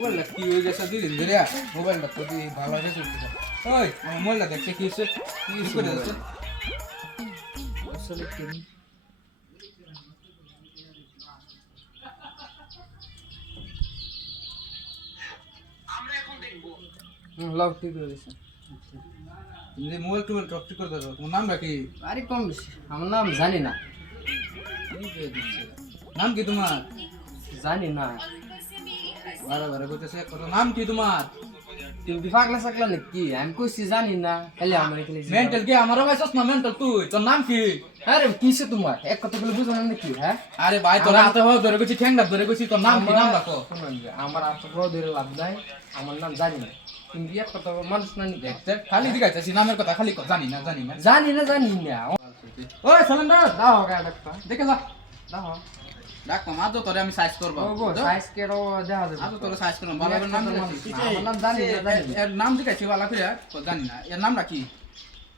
মোবাইলটা কি হয়ে গেছে দুদিন ধরে মোবাইলটা তো ভালো হয়ে চলছে। ওই আমার মোবাইলটা দেখছে কি হচ্ছে, কি ইউজ করে যাচ্ছে আসলে কি লক ঠিক হয়ে গেছে। তুমি যে মোবাইল টোবাইল টক ঠিক করে দাও। তোমার নামটা কি? আরে কম বেশি আমার নাম জানি না। নাম কি তোমার? জানি না। বারে বারে বলতেছে কত নাম কি তোমার? তুমি পাগলা সাকলা নাকি? আমি কইছি জানি না, খালি আমার এখানে মেন্টাল কি? আমারও ভাইছস না মেন্টাল তুই? তোর নাম কি? আরে কিসে তোমার এক কথা বলে বুঝো না নাকি? হ্যাঁ আরে ভাই তোর হাতে হয়ে ধরে গেছি, ঠ্যাংটা ধরে গেছি, তোর নাম কি? নাম রাখো। শুনুন যে আমার এত বড় ধরে লাভ নাই, আমার নাম জানি না। তুমি এক কথা মানুষ না নি দেখতে খালি দিগাইতেছি নামের কথা খালি জানি না জানি না। জানি না জানি না। ওই সিলিন্ডার দাও গায় ডাক্তার দেখে যা। দাও। ডাক মামা তো তোরে আমি সাইজ করব। ও গো সাইজ কেডো দেখা যাবে। আজ তোরে সাইজ করব। ভালো করে নাম দিছি। আমার নাম জানি না জানি না। এর নাম দিগাইছি ভালো করে জানি না। এর নামটা কি?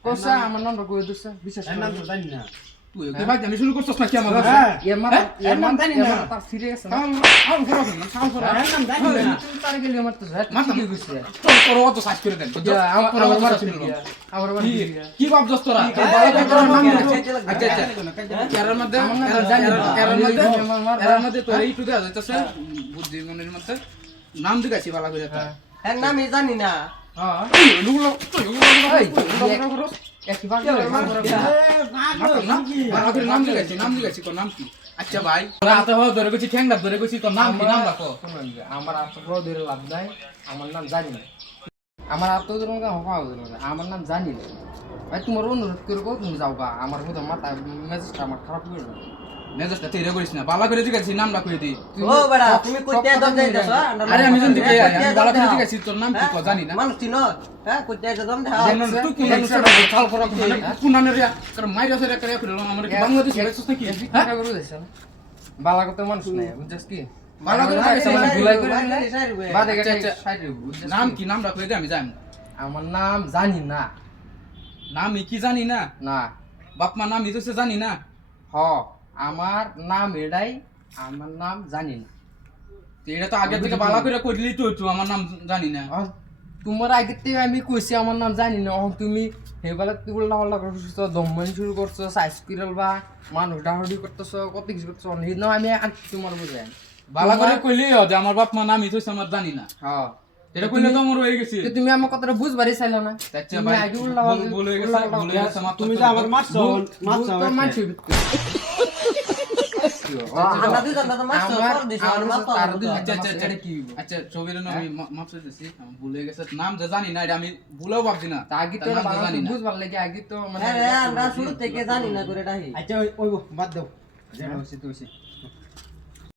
কোসা আমার নামটা কই দিছে বিশেষ করে নাম তো জানি না। তুই কি ভাই জানি শুরু করছস নাকি আমার কাছে? হ্যাঁ এর নাম জানি না। হ্যাঁ? তার সিরিয়াস না। সাউন্ড করো না, সাউন্ড করো। নাম জানি না। তুমি তার গেলে আমার তো হ্যাঁ মাথা কি কইছে? তোর তোর অত সাইজ করে দেন। আমার মার ছিল আমার মার কি কি ভাব দোস্ত তোরা? আচ্ছা আচ্ছা এর মধ্যে এর মধ্যে তোর এইটু দেওয়া যাইতেছে বুদ্ধি মনের মধ্যে নাম দিগাইছি ভালো করে তা। এর নাম জানি না। হ্যাঁ লুগুলো তুই একই ভাগ ভালো করে নাম দিগাইছি তোর নাম কি? আচ্ছা ভাই তোরা হাতে হয়ে ধরে গেছি, ঠ্যাংটা ধরে গেছি, তোর নাম কি? নাম রাখো। শুনুন যে আমার এত বড় ধরে লাভ নাই, আমার নাম জানি না। আমার আত্মজনক আমার নাম জানি না। ভাই তোমার অনুরোধ করবো তুমি যাও গা, আমার বোধ মাথা মেজাজটা আমার খারাপ করে না। মেজাজটা তেরে করিস না, ভালো করে জিজ্ঞাসি নাম রাখো দি। ও বড়া তুমি কইতে দম দেই দাও। আরে আমি জানি কে আমি ভালো করে জিজ্ঞাসি তোর নাম কি জানি না। মানুষ চিনো? হ্যাঁ কইতে দম দাও। তুই কোন মানুষের চাল করা কোন নামের রিয়া কারণ মাইরা সেরা করে ফেললো আমার কি বাংলাদেশ হইছস নাকি? হ্যাঁ করে দিছেন বালা কত মানুষ নাই বুঝছস কি ভালো করে জিজ্ঞাসি আমার ভুলাই করে বাদে আচ্ছা, গেছে আচ্ছা। সাইডে নাম কি? নাম রাখো দি আমি যাই। আমার নাম জানি না। নাম কি জানি না? না বাপ মা নাম ইতোছে জানি না। হ আমার নাম এটাই, আমার নাম জানি না। তো এটা তো আগে থেকে ভালো করে কইলি তো আমার নাম জানি না। তোমার আগে থেকে আমি কইছি আমার নাম জানি না, এখন তুমি হেবেলা তুই উল্টা পাল্টা করছো, দমমানি শুরু করছো, সাইজ কিরল বা মানুষ ডাহডি করতেছো, কত কিছু করছো, না আমি তোমার বুঝাই ভালো করে কইলি যে আমার বাপ মা নাম ইতোছে আমার জানি না। হ্যাঁ এটা কইলে তো আমার হয়ে গেছে। তুমি আমার কথাটা বুঝবারই চাইলে না। আচ্ছা তুমি ভাই আগে উল্টা ভুল হয়ে গেছে, ভুল হয়ে গেছে আমার। তুমি যে আমার মারছো, মারছো। মানুষের ভিতরে আমরা দুজন তো মারছো, সর দিছো আর মারছো। আচ্ছা আচ্ছা আচ্ছা আচ্ছা ছবির নাম আমি মাপ দিছি, আমি ভুল হয়ে গেছে। নাম যে জানি না এটা আমি ভুলেও ভাবছি না। আগে তো নাম জানি না। বুঝবার লাগে আগে তো মানে হ্যাঁ আমরা শুরু থেকে জানি না করে ডাহি। আচ্ছা ওই বাদ দাও যেটা হচ্ছে তো হচ্ছে